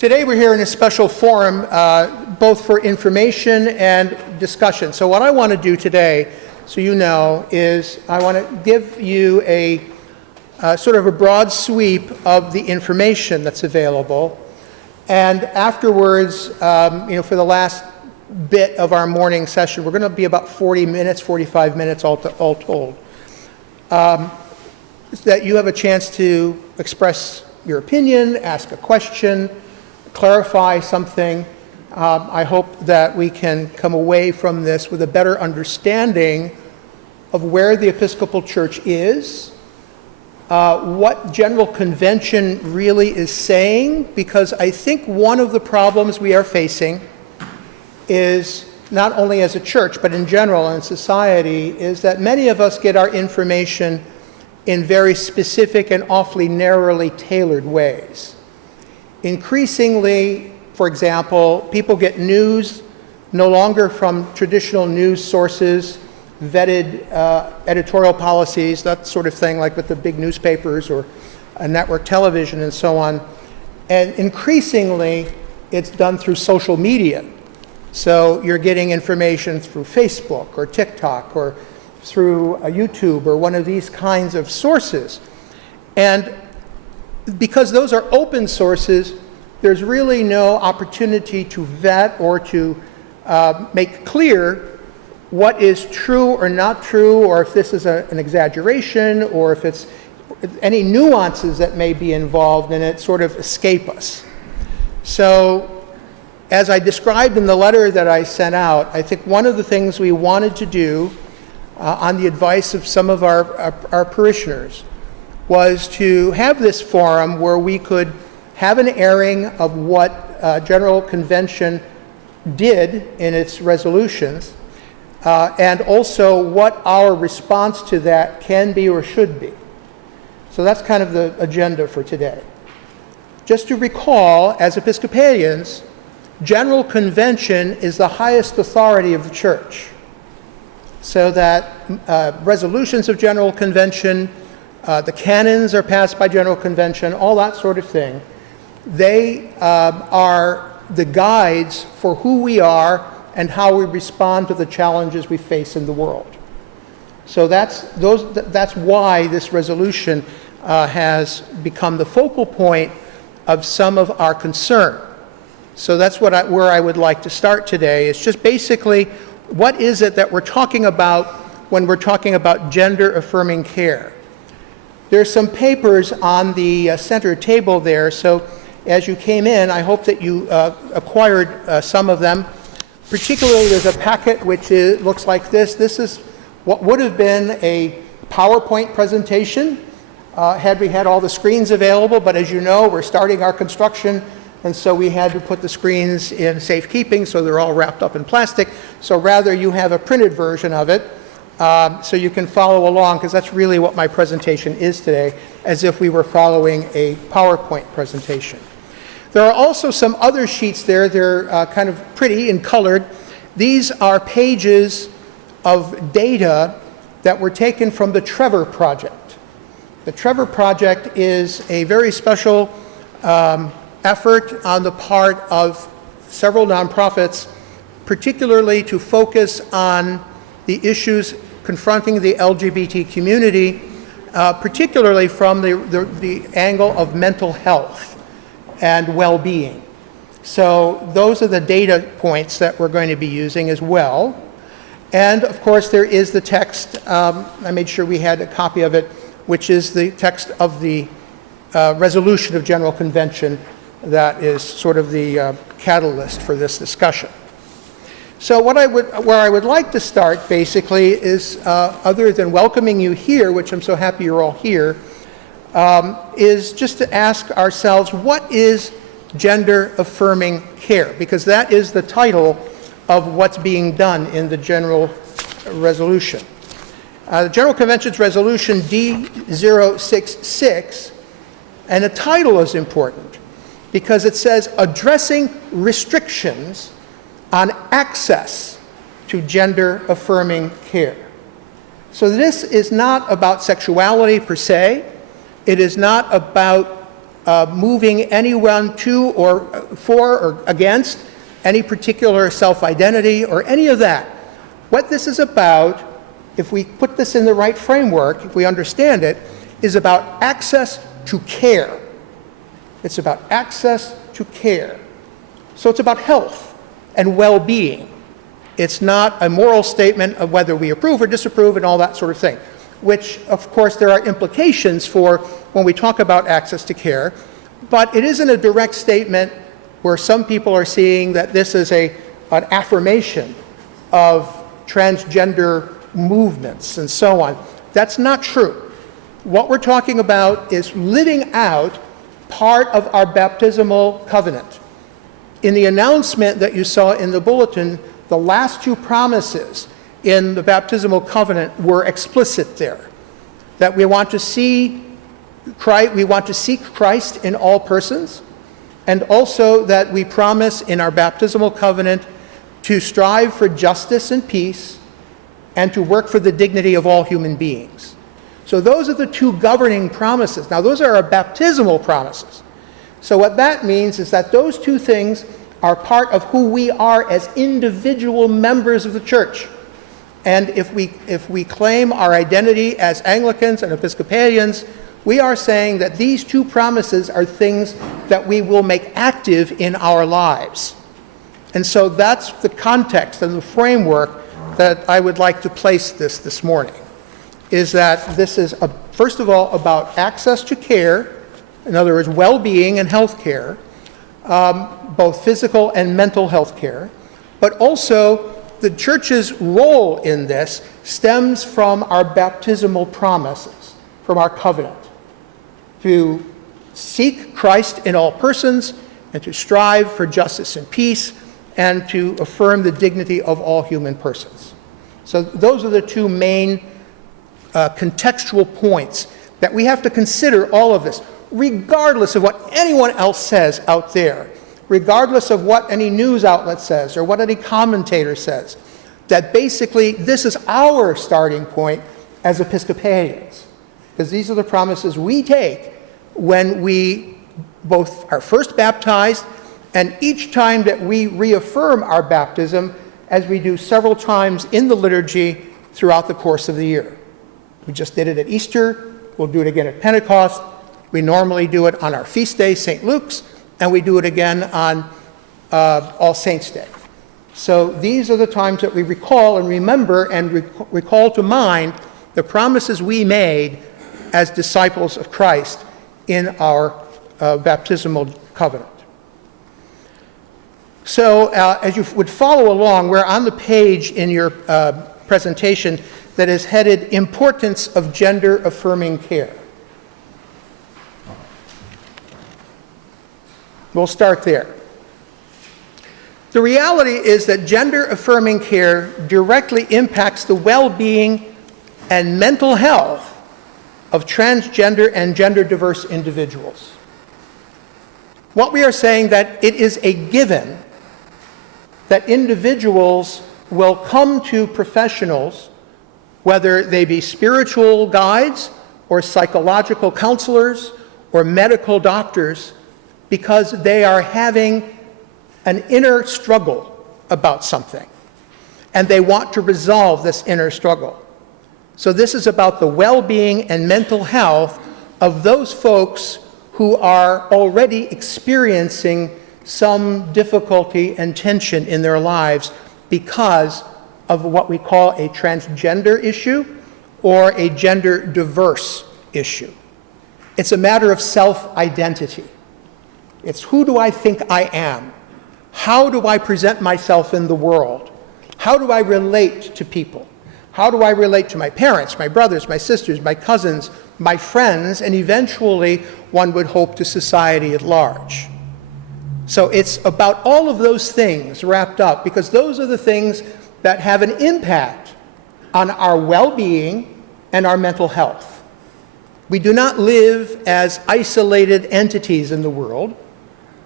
Today we're here in a special forum, both for information and discussion. So what I want to do today, so you know, is I want to give you a sort of a broad sweep of the information that's available. And afterwards, for the last bit of our morning session, we're going to be about 40 minutes, 45 minutes all told, that you have a chance to express your opinion, ask a question, clarify something. I hope that we can come away from this with a better understanding of where the Episcopal Church is, what General Convention really is saying, because I think one of the problems we are facing is, not only as a church, but in general in society, is that many of us get our information in very specific and awfully narrowly tailored ways. Increasingly, for example, people get news no longer from traditional news sources, vetted editorial policies, that sort of thing, like with the big newspapers or network television and so on. And increasingly, it's done through social media. So you're getting information through Facebook or TikTok or through YouTube or one of these kinds of sources. And because those are open sources, there's really no opportunity to vet or to make clear what is true or not true, or if this is an exaggeration, or if it's any nuances that may be involved in it sort of escape us. So, as I described in the letter that I sent out, I think one of the things we wanted to do on the advice of some of our parishioners was to have this forum where we could have an airing of what General Convention did in its resolutions, and also what our response to that can be or should be. So that's kind of the agenda for today. Just to recall, as Episcopalians, General Convention is the highest authority of the Church. So that resolutions of General Convention, the canons are passed by General Convention, all that sort of thing. They are the guides for who we are and how we respond to the challenges we face in the world. So that's why this resolution has become the focal point of some of our concern. So that's where I would like to start today. It's just basically, what is it that we're talking about when we're talking about gender affirming care? There's some papers on the center table there, so as you came in, I hope that you acquired some of them. Particularly, there's a packet which looks like this. This is what would have been a PowerPoint presentation had we had all the screens available, but as you know, we're starting our construction, and so we had to put the screens in safekeeping, so they're all wrapped up in plastic. So rather, you have a printed version of it, so you can follow along, because that's really what my presentation is today, as if we were following a PowerPoint presentation. There are also some other sheets there. They're kind of pretty and colored. These are pages of data that were taken from the Trevor Project. The Trevor Project is a very special effort on the part of several nonprofits, particularly to focus on the issues confronting the LGBT community, particularly from the angle of mental health and well-being. So those are the data points that we're going to be using as well. And of course there is the text, I made sure we had a copy of it, which is the text of the resolution of General Convention that is sort of the catalyst for this discussion. So where I would like to start basically is, other than welcoming you here, which I'm so happy you're all here, is just to ask ourselves, what is gender affirming care? Because that is the title of what's being done in the general resolution. The General Convention's resolution D066, and the title is important because it says addressing restrictions on access to gender affirming care. So this is not about sexuality per se. It is not about moving anyone to or for or against any particular self-identity or any of that. What this is about, if we put this in the right framework, if we understand it, is about access to care. It's about access to care. So it's about health and well-being. It's not a moral statement of whether we approve or disapprove and all that sort of thing, which, of course, there are implications for when we talk about access to care, but it isn't a direct statement where some people are seeing that this is an affirmation of transgender movements and so on. That's not true. What we're talking about is living out part of our baptismal covenant. In the announcement that you saw in the bulletin, the last two promises in the baptismal covenant were explicit there, that we want to see seek Christ in all persons, and also that we promise in our baptismal covenant to strive for justice and peace and to work for the dignity of all human beings. So those are the two governing promises. Now, those are our baptismal promises. So what that means is that those two things are part of who we are as individual members of the church. And if we claim our identity as Anglicans and Episcopalians, we are saying that these two promises are things that we will make active in our lives. And so that's the context and the framework that I would like to place this morning, is that this is, first of all, about access to care, in other words, well-being and health care, both physical and mental health care, but also the church's role in this stems from our baptismal promises, from our covenant, to seek Christ in all persons and to strive for justice and peace and to affirm the dignity of all human persons. So those are the two main contextual points that we have to consider all of this, regardless of what anyone else says out there, regardless of what any news outlet says or what any commentator says, that basically this is our starting point as Episcopalians, because these are the promises we take when we both are first baptized and each time that we reaffirm our baptism, as we do several times in the liturgy throughout the course of the year. We just did it at Easter, we'll do it again at Pentecost, we normally do it on our feast day, St. Luke's, and we do it again on All Saints' Day. So these are the times that we recall and remember and recall to mind the promises we made as disciples of Christ in our baptismal covenant. So as you would follow along, we're on the page in your presentation that is headed Importance of Gender Affirming Care. We'll start there. The reality is that gender affirming care directly impacts the well-being and mental health of transgender and gender diverse individuals. What we are saying that it is a given that individuals will come to professionals, whether they be spiritual guides or psychological counselors or medical doctors, because they are having an inner struggle about something, and they want to resolve this inner struggle. So this is about the well-being and mental health of those folks who are already experiencing some difficulty and tension in their lives because of what we call a transgender issue or a gender diverse issue. It's a matter of self-identity. It's who do I think I am? How do I present myself in the world? How do I relate to people? How do I relate to my parents, my brothers, my sisters, my cousins, my friends, and eventually, one would hope, to society at large? So it's about all of those things wrapped up, because those are the things that have an impact on our well-being and our mental health. We do not live as isolated entities in the world.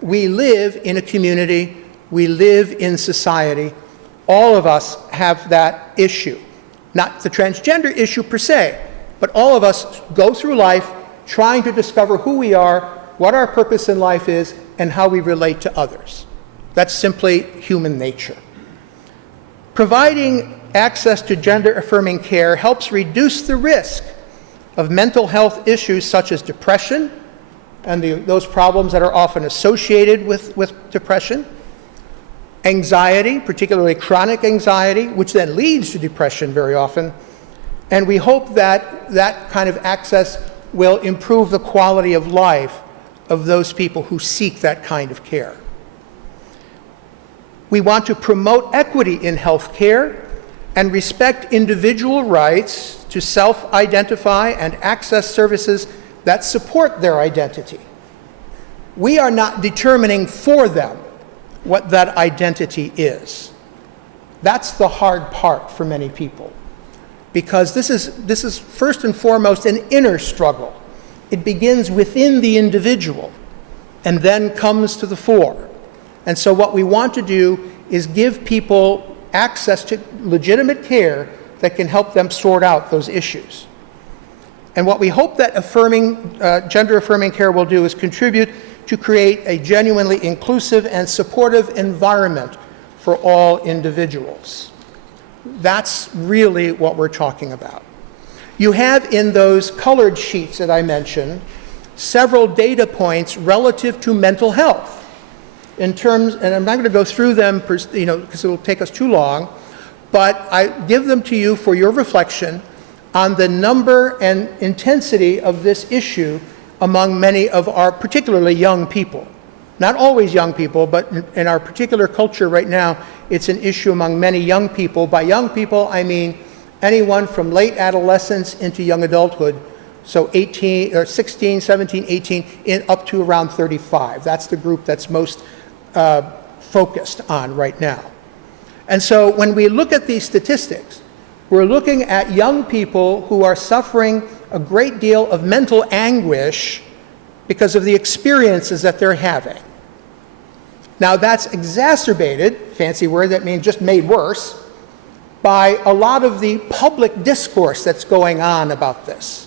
We live in a community. We live in society. All of us have that issue. Not the transgender issue per se, but all of us go through life trying to discover who we are what our purpose in life is, and how we relate to others. That's simply human nature. Providing access to gender-affirming care helps reduce the risk of mental health issues such as depression and those problems that are often associated with depression, anxiety, particularly chronic anxiety, which then leads to depression very often. And we hope that that kind of access will improve the quality of life of those people who seek that kind of care. We want to promote equity in health care and respect individual rights to self-identify and access services that support their identity. We are not determining for them what that identity is. That's the hard part for many people, because this is first and foremost an inner struggle. It begins within the individual and then comes to the fore. And so what we want to do is give people access to legitimate care that can help them sort out those issues. And what we hope that gender-affirming care will do is contribute to create a genuinely inclusive and supportive environment for all individuals. That's really what we're talking about. You have in those colored sheets that I mentioned several data points relative to mental health. In terms, and I'm not going to go through them, because it will take us too long, but I give them to you for your reflection on the number and intensity of this issue among many of our particularly young people. Not always young people, but in our particular culture right now, it's an issue among many young people. By young people, I mean anyone from late adolescence into young adulthood, so 18 or 16, 17, 18, up to around 35. That's the group that's most focused on right now. And so when we look at these statistics, we're looking at young people who are suffering a great deal of mental anguish because of the experiences that they're having. Now that's exacerbated, fancy word that means just made worse, by a lot of the public discourse that's going on about this.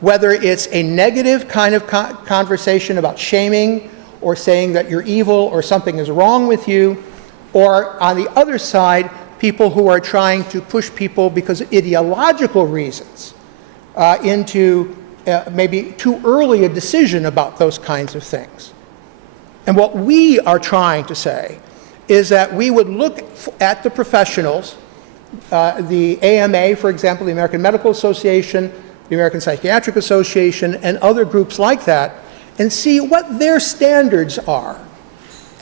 Whether it's a negative kind of conversation about shaming, or saying that you're evil or something is wrong with you, or on the other side, people who are trying to push people because of ideological reasons into maybe too early a decision about those kinds of things. And what we are trying to say is that we would look at the professionals, the AMA, for example, the American Medical Association, the American Psychiatric Association, and other groups like that, and see what their standards are.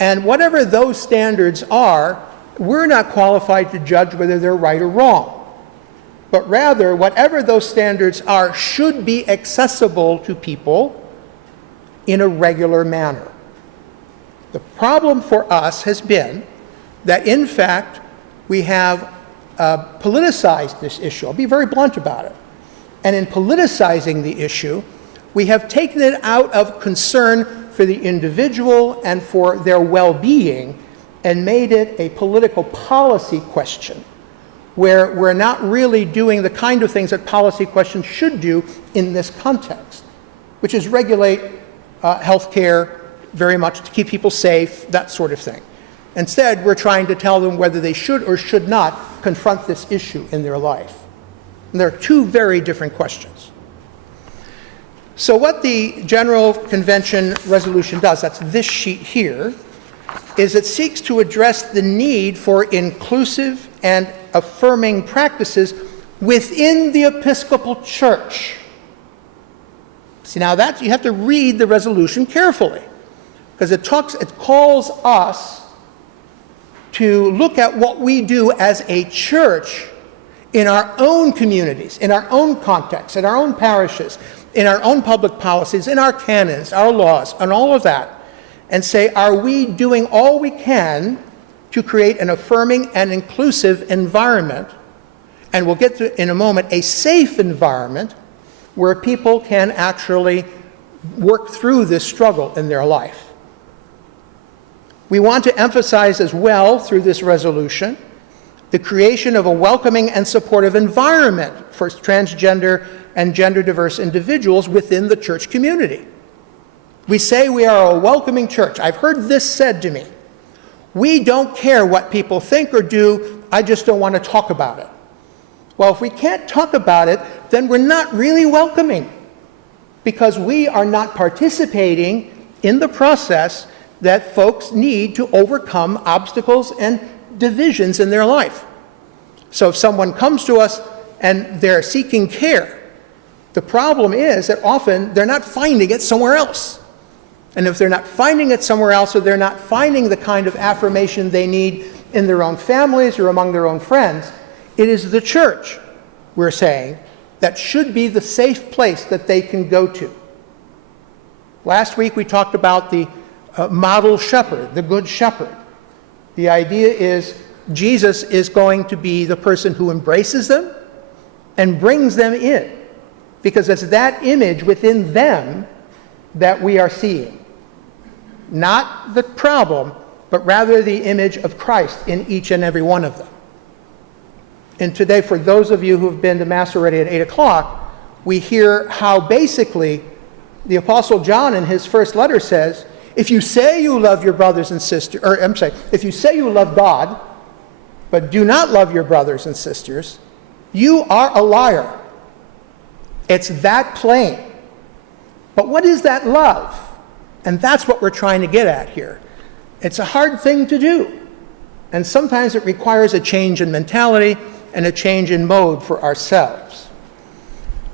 And whatever those standards are, we're not qualified to judge whether they're right or wrong. But rather, whatever those standards are should be accessible to people in a regular manner. The problem for us has been that, in fact, we have politicized this issue. I'll be very blunt about it. And in politicizing the issue, we have taken it out of concern for the individual and for their well-being and made it a political policy question, where we're not really doing the kind of things that policy questions should do in this context, which is regulate health care very much to keep people safe, that sort of thing. Instead, we're trying to tell them whether they should or should not confront this issue in their life. And there are two very different questions. So what the General Convention resolution does, that's this sheet here, is it seeks to address the need for inclusive and affirming practices within the Episcopal Church. See, now that you have to read the resolution carefully, because it calls us to look at what we do as a church in our own communities, in our own contexts, in our own parishes, in our own public policies, in our canons, our laws, and all of that, and say, are we doing all we can to create an affirming and inclusive environment, and we'll get to, in a moment, a safe environment where people can actually work through this struggle in their life. We want to emphasize as well, through this resolution, the creation of a welcoming and supportive environment for transgender and gender diverse individuals within the church community. We say we are a welcoming church. I've heard this said to me. We don't care what people think or do, I just don't want to talk about it. Well, if we can't talk about it, then we're not really welcoming, because we are not participating in the process that folks need to overcome obstacles and divisions in their life. So if someone comes to us and they're seeking care, the problem is that often they're not finding it somewhere else. And if they're not finding it somewhere else, or they're not finding the kind of affirmation they need in their own families or among their own friends, it is the church, we're saying, that should be the safe place that they can go to. Last week we talked about the model shepherd, the good shepherd. The idea is Jesus is going to be the person who embraces them and brings them in, because it's that image within them that we are seeing. Not the problem, but rather the image of Christ in each and every one of them. And today, for those of you who've been to Mass already at 8 o'clock, we hear how basically the Apostle John in his first letter says, if you say you love your brothers and sisters, or I'm sorry, if you say you love God, but do not love your brothers and sisters, you are a liar. It's that plain. But what is that love? And that's what we're trying to get at here. It's a hard thing to do. And sometimes it requires a change in mentality and a change in mode for ourselves.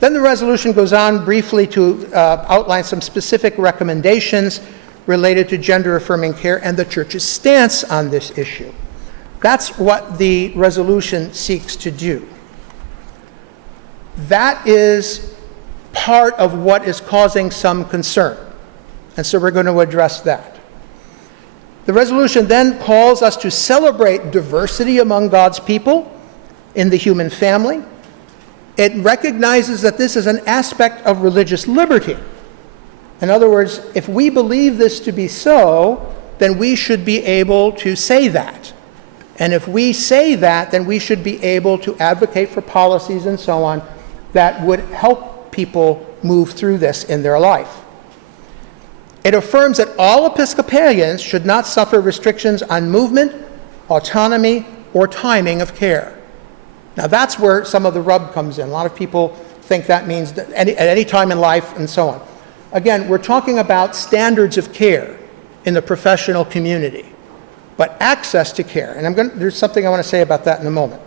Then the resolution goes on briefly to outline some specific recommendations related to gender affirming care and the church's stance on this issue. That's what the resolution seeks to do. That is part of what is causing some concern. And so we're going to address that. The resolution then calls us to celebrate diversity among God's people in the human family. It recognizes that this is an aspect of religious liberty. In other words, if we believe this to be so, then we should be able to say that. And if we say that, then we should be able to advocate for policies and so on that would help people move through this in their life. It affirms that all Episcopalians should not suffer restrictions on movement, autonomy, or timing of care. Now that's where some of the rub comes in. A lot of people think that means that at any time in life and so on. Again, we're talking about standards of care in the professional community, but access to care. And there's something I want to say about that in a moment.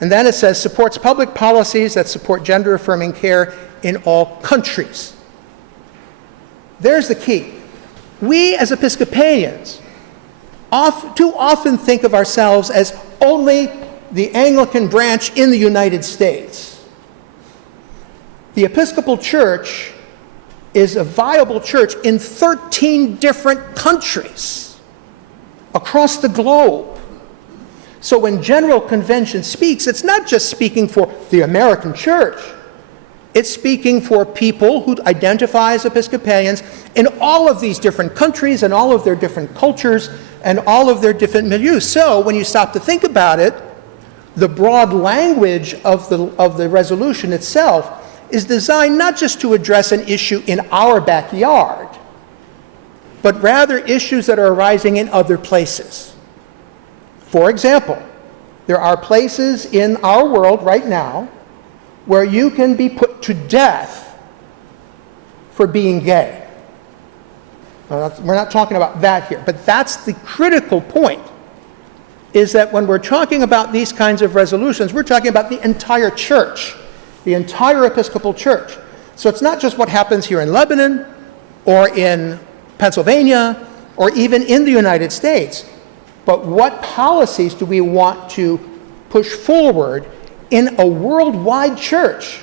And then it says, supports public policies that support gender affirming care in all countries. There's the key. We as Episcopalians too often think of ourselves as only the Anglican branch in the United States. The Episcopal Church is a viable church in 13 different countries across the globe. So when General Convention speaks, it's not just speaking for the American church. It's speaking for people who identify as Episcopalians in all of these different countries and all of their different cultures and all of their different milieux. So when you stop to think about it, the broad language of the resolution itself is designed not just to address an issue in our backyard, but rather issues that are arising in other places. For example, there are places in our world right now where you can be put to death for being gay. We're not talking about that here, but that's the critical point, is that when we're talking about these kinds of resolutions, we're talking about the entire church, the entire Episcopal Church. So it's not just what happens here in Lebanon or in Pennsylvania or even in the United States, but what policies do we want to push forward in a worldwide church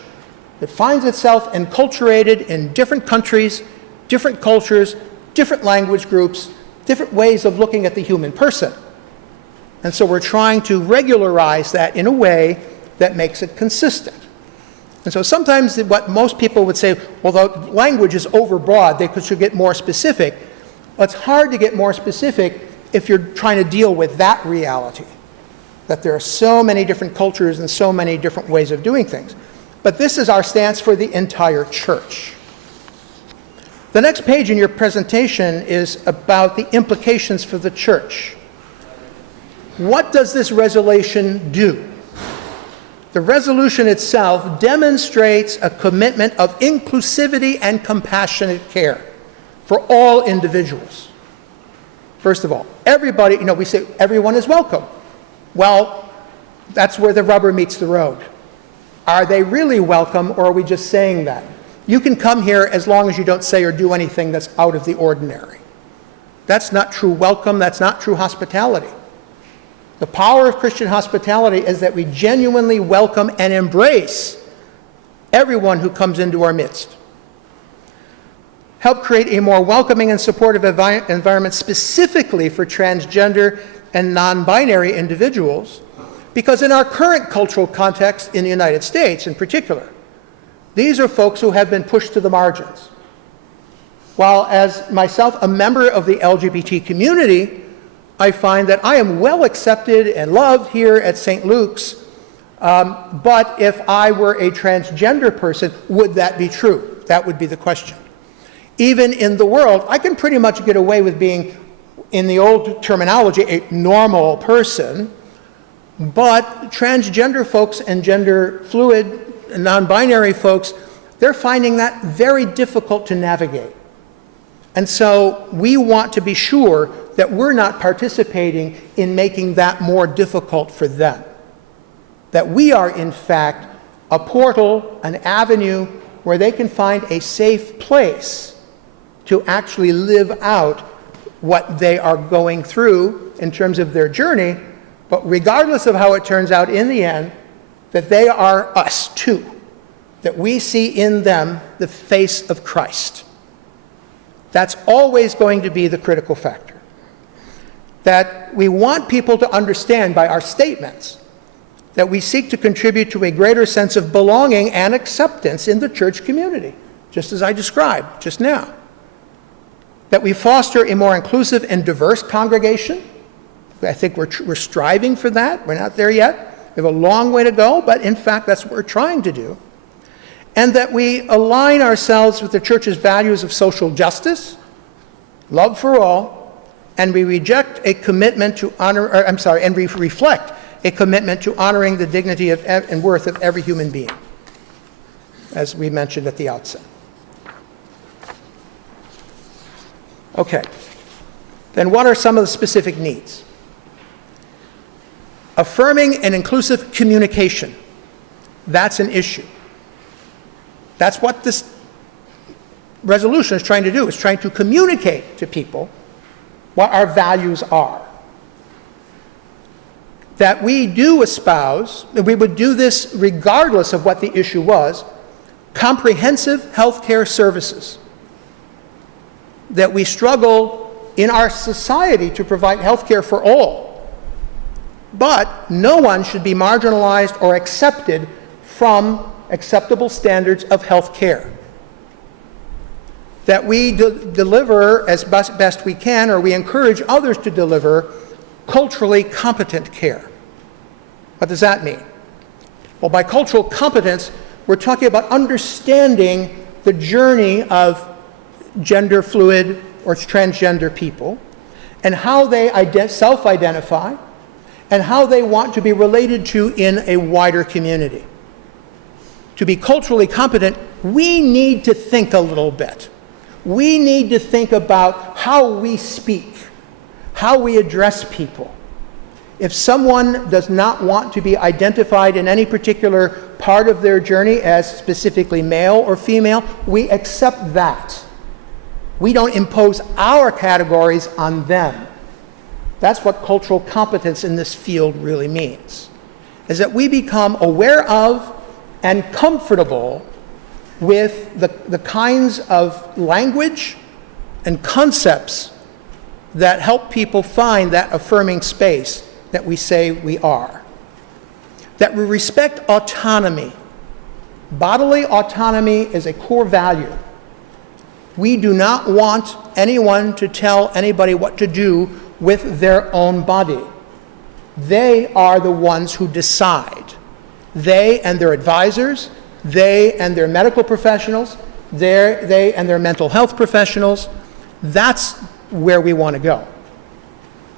that finds itself enculturated in different countries, different cultures, different language groups, different ways of looking at the human person. And so we're trying to regularize that in a way that makes it consistent. And so sometimes what most people would say, well, the language is overbroad, they should get more specific. Well, it's hard to get more specific if you're trying to deal with that reality, that there are so many different cultures and so many different ways of doing things. But this is our stance for the entire church. The next page in your presentation is about the implications for the church. What does this resolution do? The resolution itself demonstrates a commitment of inclusivity and compassionate care for all individuals. First of all, everybody, we say everyone is welcome. Well, that's where the rubber meets the road. Are they really welcome, or are we just saying that? You can come here as long as you don't say or do anything that's out of the ordinary. That's not true welcome, that's not true hospitality. The power of Christian hospitality is that we genuinely welcome and embrace everyone who comes into our midst. Help create a more welcoming and supportive environment specifically for transgender and non-binary individuals, because in our current cultural context in the United States in particular, these are folks who have been pushed to the margins. While as myself, a member of the LGBT community, I find that I am well accepted and loved here at St. Luke's, but if I were a transgender person, would that be true? That would be the question. Even in the world, I can pretty much get away with being, in the old terminology, a normal person, but transgender folks and gender fluid, non-binary folks, they're finding that very difficult to navigate. And so we want to be sure that we're not participating in making that more difficult for them. That we are, in fact, a portal, an avenue where they can find a safe place to actually live out what they are going through in terms of their journey, but regardless of how it turns out in the end, that they are us too, that we see in them the face of Christ. That's always going to be the critical factor. That we want people to understand by our statements that we seek to contribute to a greater sense of belonging and acceptance in the church community, just as I described just now. That we foster a more inclusive and diverse congregation. I think we're striving for that. We're not there yet. We have a long way to go, but in fact, that's what we're trying to do. And that we align ourselves with the church's values of social justice, love for all, and we reject a commitment to and we reflect a commitment to honoring the dignity and worth of every human being, as we mentioned at the outset. Okay, then what are some of the specific needs? Affirming and inclusive communication, that's an issue. That's what this resolution is trying to do, is trying to communicate to people what our values are. That we do espouse, that we would do this regardless of what the issue was, comprehensive health care services. That we struggle in our society to provide health care for all. But no one should be marginalized or accepted from acceptable standards of health care. That we deliver as best we can, or we encourage others to deliver, culturally competent care. What does that mean? Well, by cultural competence, we're talking about understanding the journey of gender fluid or transgender people and how they self-identify and how they want to be related to in a wider community. To be culturally competent, we need to think a little bit. We need to think about how we speak, how we address people. If someone does not want to be identified in any particular part of their journey as specifically male or female, we accept that. We don't impose our categories on them. That's what cultural competence in this field really means, is that we become aware of and comfortable with the kinds of language and concepts that help people find that affirming space that we say we are. That we respect autonomy. Bodily autonomy is a core value. We do not want anyone to tell anybody what to do with their own body. They are the ones who decide. They and their advisors, they and their medical professionals, they and their mental health professionals. That's where we want to go.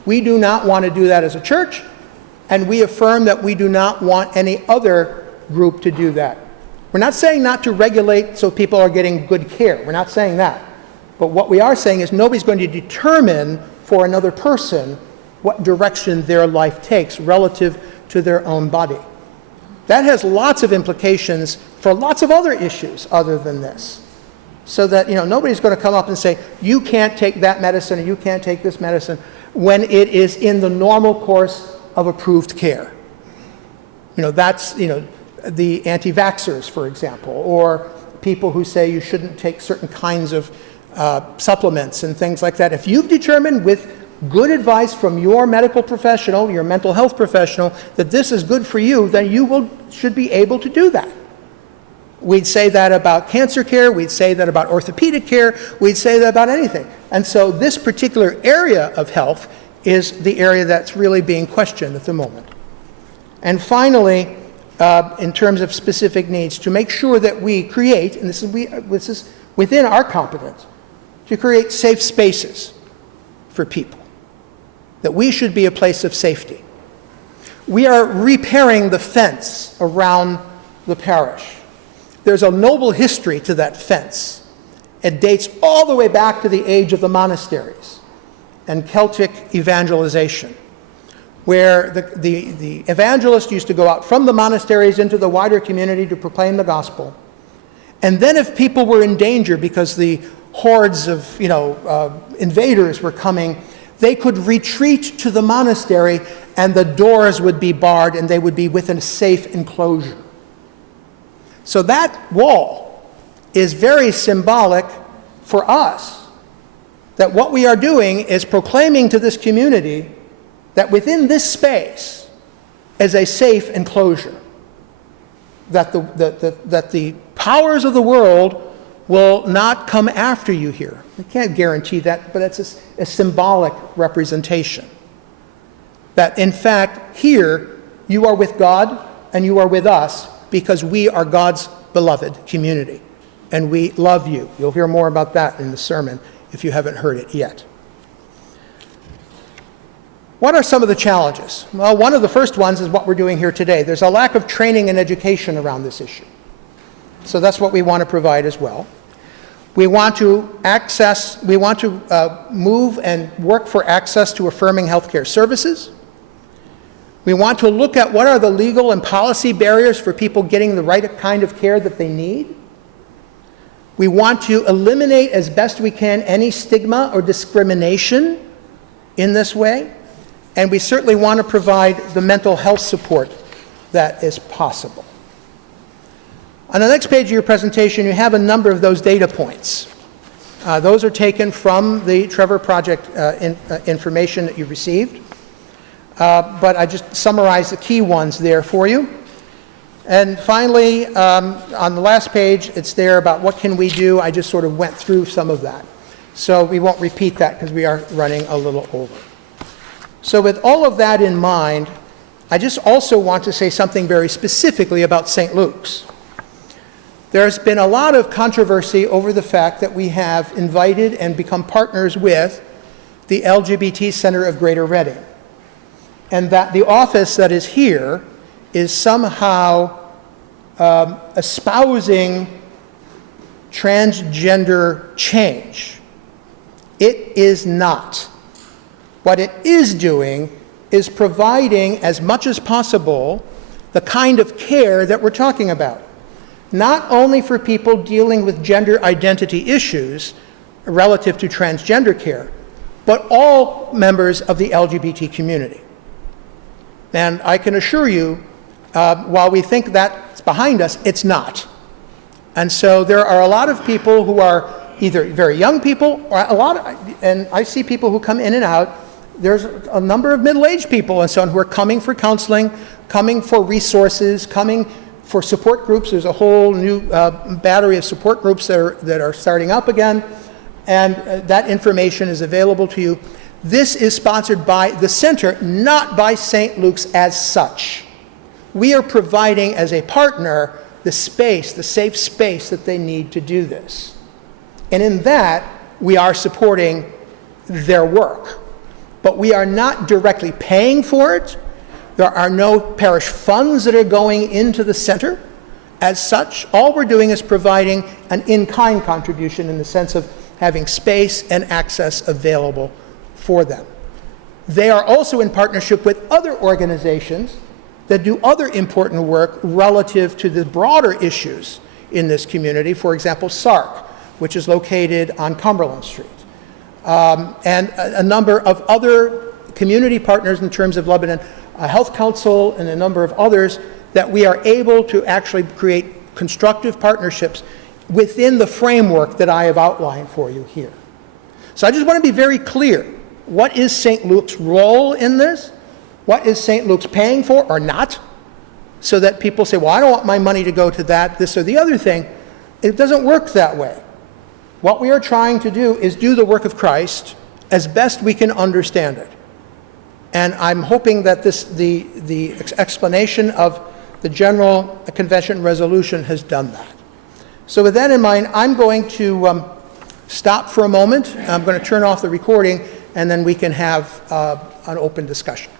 We do not want to do that as a church, and we affirm that we do not want any other group to do that. We're not saying not to regulate so people are getting good care. We're not saying that. But what we are saying is nobody's going to determine for another person what direction their life takes relative to their own body. That has lots of implications for lots of other issues other than this. So that, nobody's going to come up and say, you can't take that medicine or you can't take this medicine when it is in the normal course of approved care. That's, the anti-vaxxers, for example, or people who say you shouldn't take certain kinds of supplements and things like that. If you've determined with good advice from your medical professional, your mental health professional, that this is good for you, then you should be able to do that. We'd say that about cancer care, we'd say that about orthopedic care, we'd say that about anything. And so this particular area of health is the area that's really being questioned at the moment. And finally, in terms of specific needs, to make sure that we create, and this is within our competence, to create safe spaces for people, that we should be a place of safety. We are repairing the fence around the parish. There's a noble history to that fence. It dates all the way back to the age of the monasteries and Celtic evangelization, where the evangelist used to go out from the monasteries into the wider community to proclaim the gospel. And then if people were in danger because the hordes of invaders were coming, they could retreat to the monastery and the doors would be barred and they would be within a safe enclosure. So that wall is very symbolic for us, that what we are doing is proclaiming to this community that within this space is a safe enclosure, that the powers of the world will not come after you here. I can't guarantee that, but it's a symbolic representation. That in fact, here, you are with God and you are with us because we are God's beloved community. And we love you. You'll hear more about that in the sermon if you haven't heard it yet. What are some of the challenges? Well, one of the first ones is what we're doing here today. There's a lack of training and education around this issue. So that's what we want to provide as well. We want to move and work for access to affirming healthcare services. We want to look at what are the legal and policy barriers for people getting the right kind of care that they need. We want to eliminate as best we can any stigma or discrimination in this way. And we certainly want to provide the mental health support that is possible. On the next page of your presentation, you have a number of those data points. Those are taken from the Trevor Project information that you received. But I just summarized the key ones there for you. And finally, on the last page, it's there about what can we do. I just sort of went through some of that. So we won't repeat that because we are running a little over. So with all of that in mind, I just also want to say something very specifically about St. Luke's. There's been a lot of controversy over the fact that we have invited and become partners with the LGBT Center of Greater Reading, and that the office that is here is somehow espousing transgender change. It is not. What it is doing is providing as much as possible the kind of care that we're talking about, not only for people dealing with gender identity issues relative to transgender care, but all members of the LGBT community. And I can assure you, while we think that's behind us, it's not. And so there are a lot of people who are either very young people, or and I see people who come in and out. There's a number of middle-aged people and so on who are coming for counseling, coming for resources, coming for support groups. There's a whole new battery of support groups that are starting up again, and that information is available to you. This is sponsored by the center, not by St. Luke's as such. We are providing as a partner the space, the safe space that they need to do this. And in that, we are supporting their work. But we are not directly paying for it. There are no parish funds that are going into the center as such. All we're doing is providing an in-kind contribution in the sense of having space and access available for them. They are also in partnership with other organizations that do other important work relative to the broader issues in this community. For example, SARC, which is located on Cumberland Street, and a number of other community partners in terms of Lebanon Health Council and a number of others, that we are able to actually create constructive partnerships within the framework that I have outlined for you here. So I just want to be very clear. What is St. Luke's role in this? What is St. Luke's paying for or not? So that people say, well, I don't want my money to go to that, this or the other thing. It doesn't work that way. What we are trying to do is do the work of Christ as best we can understand it. And I'm hoping that the explanation of the General Convention resolution has done that. So with that in mind, I'm going to stop for a moment. I'm going to turn off the recording, and then we can have an open discussion.